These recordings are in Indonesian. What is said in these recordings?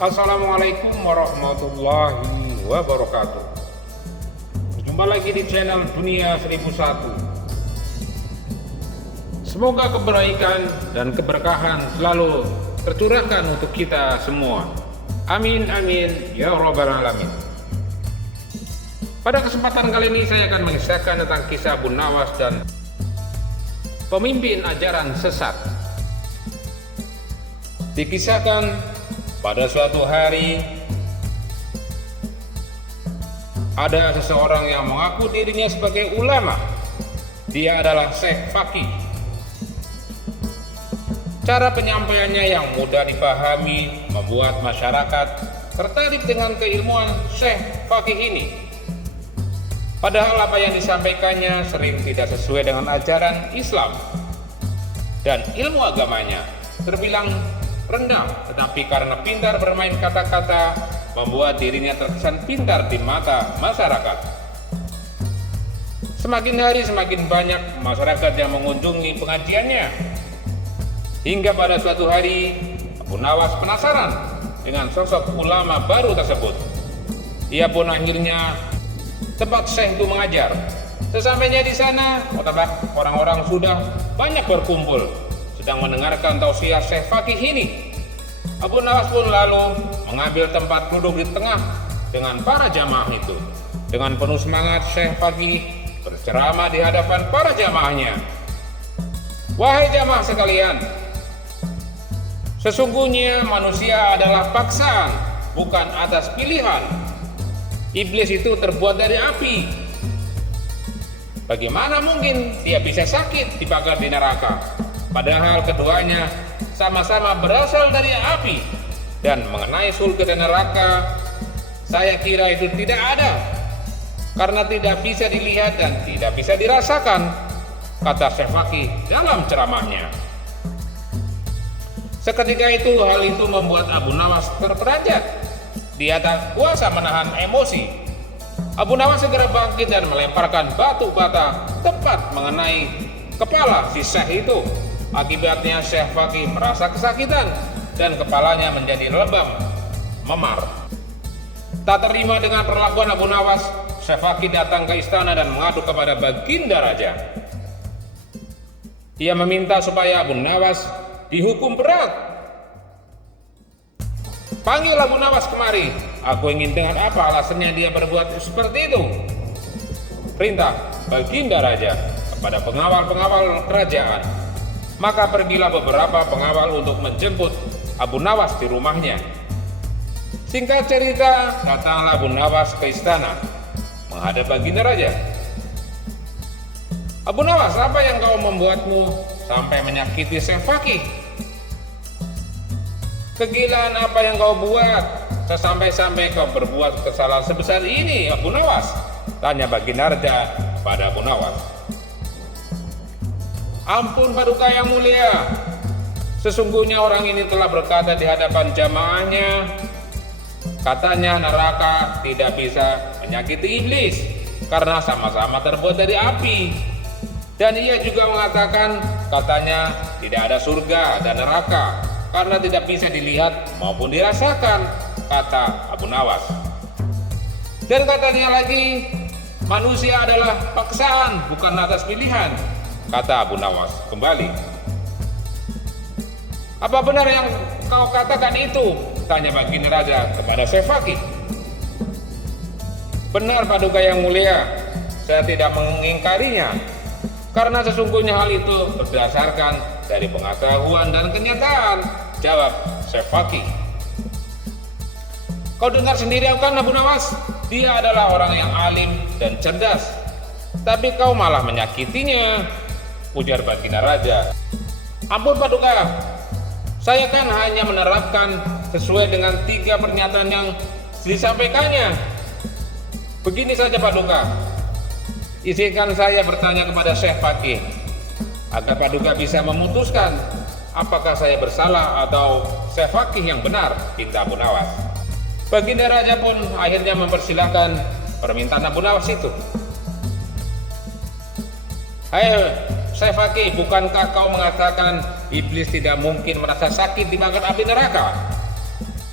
Assalamualaikum warahmatullahi wabarakatuh. Jumpa lagi di channel Dunia 1001. Semoga kebaikan dan keberkahan selalu tercurahkan untuk kita semua. Amin amin ya rabbal alamin. Pada kesempatan kali ini saya akan mengisahkan tentang kisah Abu Nawas dan pemimpin ajaran sesat. Dikisahkan pada suatu hari ada seseorang yang mengaku dirinya sebagai ulama. Dia adalah Syekh Faqih. Cara penyampaiannya yang mudah dipahami membuat masyarakat tertarik dengan keilmuan Syekh Faqih ini. Padahal apa yang disampaikannya sering tidak sesuai dengan ajaran Islam dan ilmu agamanya terbilang rendah, tetapi karena pintar bermain kata-kata membuat dirinya terkesan pintar di mata masyarakat. Semakin hari semakin banyak masyarakat yang mengunjungi pengajiannya, hingga pada suatu hari Abu Nawas penasaran dengan sosok ulama baru tersebut. Ia pun akhirnya tempat Syekh itu mengajar. Sesampainya di sana, orang-orang sudah banyak berkumpul sedang mendengarkan tausiah Syekh Faqih ini. Abu Nawas pun lalu mengambil tempat duduk di tengah dengan para jamaah itu. Dengan penuh semangat Syekh Faqih berceramah di hadapan para jamaahnya. Wahai jamaah sekalian, sesungguhnya manusia adalah paksaan, bukan atas pilihan. Iblis itu terbuat dari api. Bagaimana mungkin dia bisa sakit dibakar di neraka? Padahal keduanya sama-sama berasal dari api, dan mengenai surga dan neraka, saya kira itu tidak ada, karena tidak bisa dilihat dan tidak bisa dirasakan, kata Syekh Faqih dalam ceramahnya. Seketika itu hal itu membuat Abu Nawas terperanjat. Dia tak kuasa menahan emosi. Abu Nawas segera bangkit dan melemparkan batu bata tepat mengenai kepala si Syekh itu. Akibatnya Syekh Faqih merasa kesakitan dan kepalanya menjadi lebam, memar. Tak terima dengan perlakuan Abu Nawas, Syekh Faqih datang ke istana dan mengadu kepada Baginda Raja. Ia meminta supaya Abu Nawas dihukum berat. Panggil Abu Nawas kemari. Aku ingin dengar apa alasannya dia berbuat seperti itu. Perintah Baginda Raja kepada pengawal-pengawal kerajaan. Maka pergilah beberapa pengawal untuk menjemput Abu Nawas di rumahnya. Singkat cerita, datanglah Abu Nawas ke istana menghadap Baginda Raja. Abu Nawas, apa yang kau membuatmu sampai menyakiti Syekh Faqih? Kegilaan apa yang kau buat sampai-sampai kau berbuat kesalahan sebesar ini, Abu Nawas? Tanya Baginda Raja pada Abu Nawas. Ampun Paduka yang mulia, sesungguhnya orang ini telah berkata di hadapan jamaahnya, katanya neraka tidak bisa menyakiti iblis karena sama-sama terbuat dari api. Dan ia juga mengatakan katanya tidak ada surga dan neraka karena tidak bisa dilihat maupun dirasakan, kata Abu Nawas. Dan katanya lagi, manusia adalah paksaan, bukan atas pilihan, kata Abu Nawas kembali. Apa benar yang kau katakan itu? Tanya Baginda Raja kepada Syekh Faqih. Benar Paduka yang mulia, saya tidak mengingkarinya, karena sesungguhnya hal itu berdasarkan dari pengetahuan dan kenyataan, jawab Syekh Faqih. Kau dengar sendiri kan Abu Nawas, dia adalah orang yang alim dan cerdas, tapi kau malah menyakitinya, ujar Baginda Raja. Ampun Paduka, saya kan hanya menerapkan sesuai dengan 3 pernyataan yang disampaikannya. Begini saja Paduka, izinkan saya bertanya kepada Syekh Faqih agar Paduka bisa memutuskan apakah saya bersalah atau Syekh Faqih yang benar, pinta Abu Nawas. Baginda Raja pun akhirnya mempersilahkan permintaan Abu Nawas itu. Hai Syekh Faqih, bukankah kau mengatakan iblis tidak mungkin merasa sakit dimakan api neraka?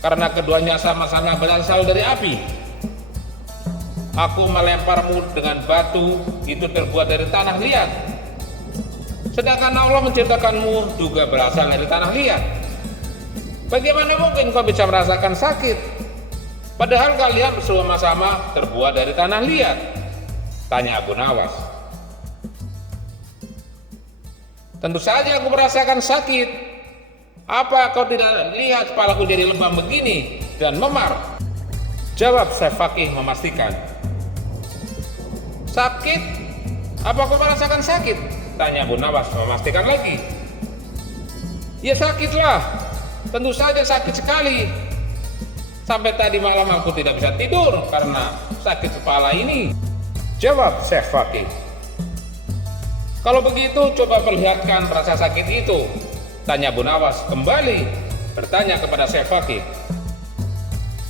karena keduanya sama-sama berasal dari api. Aku melemparmu dengan batu, itu terbuat dari tanah liat. Sedangkan Allah menciptakanmu juga berasal dari tanah liat. Bagaimana mungkin kau bisa merasakan sakit? Padahal kalian sama-sama terbuat dari tanah liat, tanya Abu Nawas. Tentu saja aku merasakan sakit. Apa kau tidak lihat kepalaku jadi lebam begini dan memar? Jawab Syekh Fakih memastikan. Sakit? Apa kau merasakan sakit? Tanya Abu Nawas memastikan lagi. Ya sakitlah, tentu saja sakit sekali. Sampai tadi malam aku tidak bisa tidur karena sakit kepala ini. Jawab Syekh Fakih. Kalau begitu coba perlihatkan rasa sakit itu, tanya Abu Nawas kembali bertanya kepada Syekh Fakih.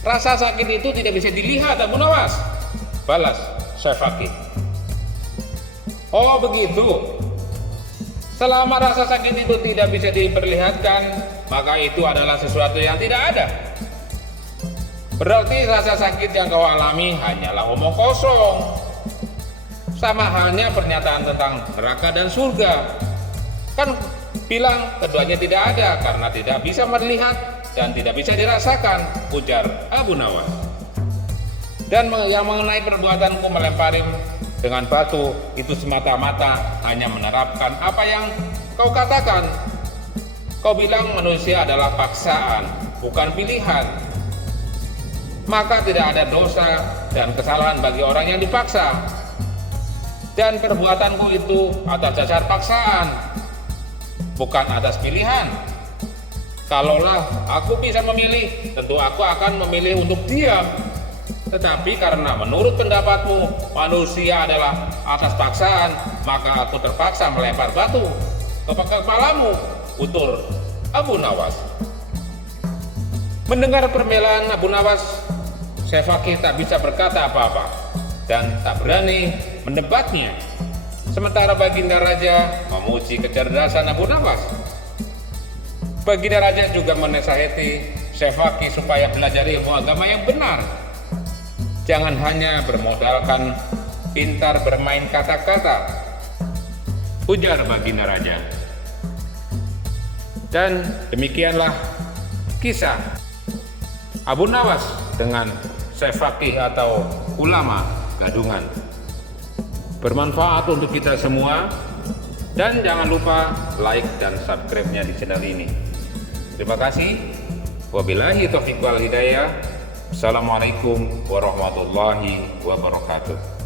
Rasa sakit itu tidak bisa dilihat Abu Nawas, balas Syekh Fakih. Oh begitu. Selama rasa sakit itu tidak bisa diperlihatkan, maka itu adalah sesuatu yang tidak ada. Berarti rasa sakit yang kau alami hanyalah omong kosong. Sama halnya pernyataan tentang neraka dan surga. Kan bilang keduanya tidak ada karena tidak bisa melihat dan tidak bisa dirasakan, ujar Abu Nawas. Dan yang mengenai perbuatanku melempari dengan batu, itu semata-mata hanya menerapkan apa yang kau katakan. Kau bilang manusia adalah paksaan, bukan pilihan. Maka tidak ada dosa dan kesalahan bagi orang yang dipaksa. Dan perbuatanku itu atas dasar paksaan, bukan atas pilihan. Kalaulah aku bisa memilih, tentu aku akan memilih untuk diam. Tetapi karena menurut pendapatmu manusia adalah atas paksaan, maka aku terpaksa melempar batu ke kepalamu, utur Abu Nawas. Mendengar pembelaan Abu Nawas, Syekh Fakih tak bisa berkata apa-apa dan tak berani mendebatnya. Sementara Baginda Raja memuji kecerdasan Abu Nawas. Baginda Raja juga menasihati Syekh Fakih supaya belajar ilmu agama yang benar. Jangan hanya bermodalkan pintar bermain kata-kata, ujar Baginda Raja. Dan demikianlah kisah Abu Nawas dengan Syekh Fakih atau ulama gadungan. Bermanfaat untuk kita semua, dan jangan lupa like dan subscribe-nya di channel ini. Terima kasih. Wabillahi taufiq wal hidayah. Assalamualaikum warahmatullahi wabarakatuh.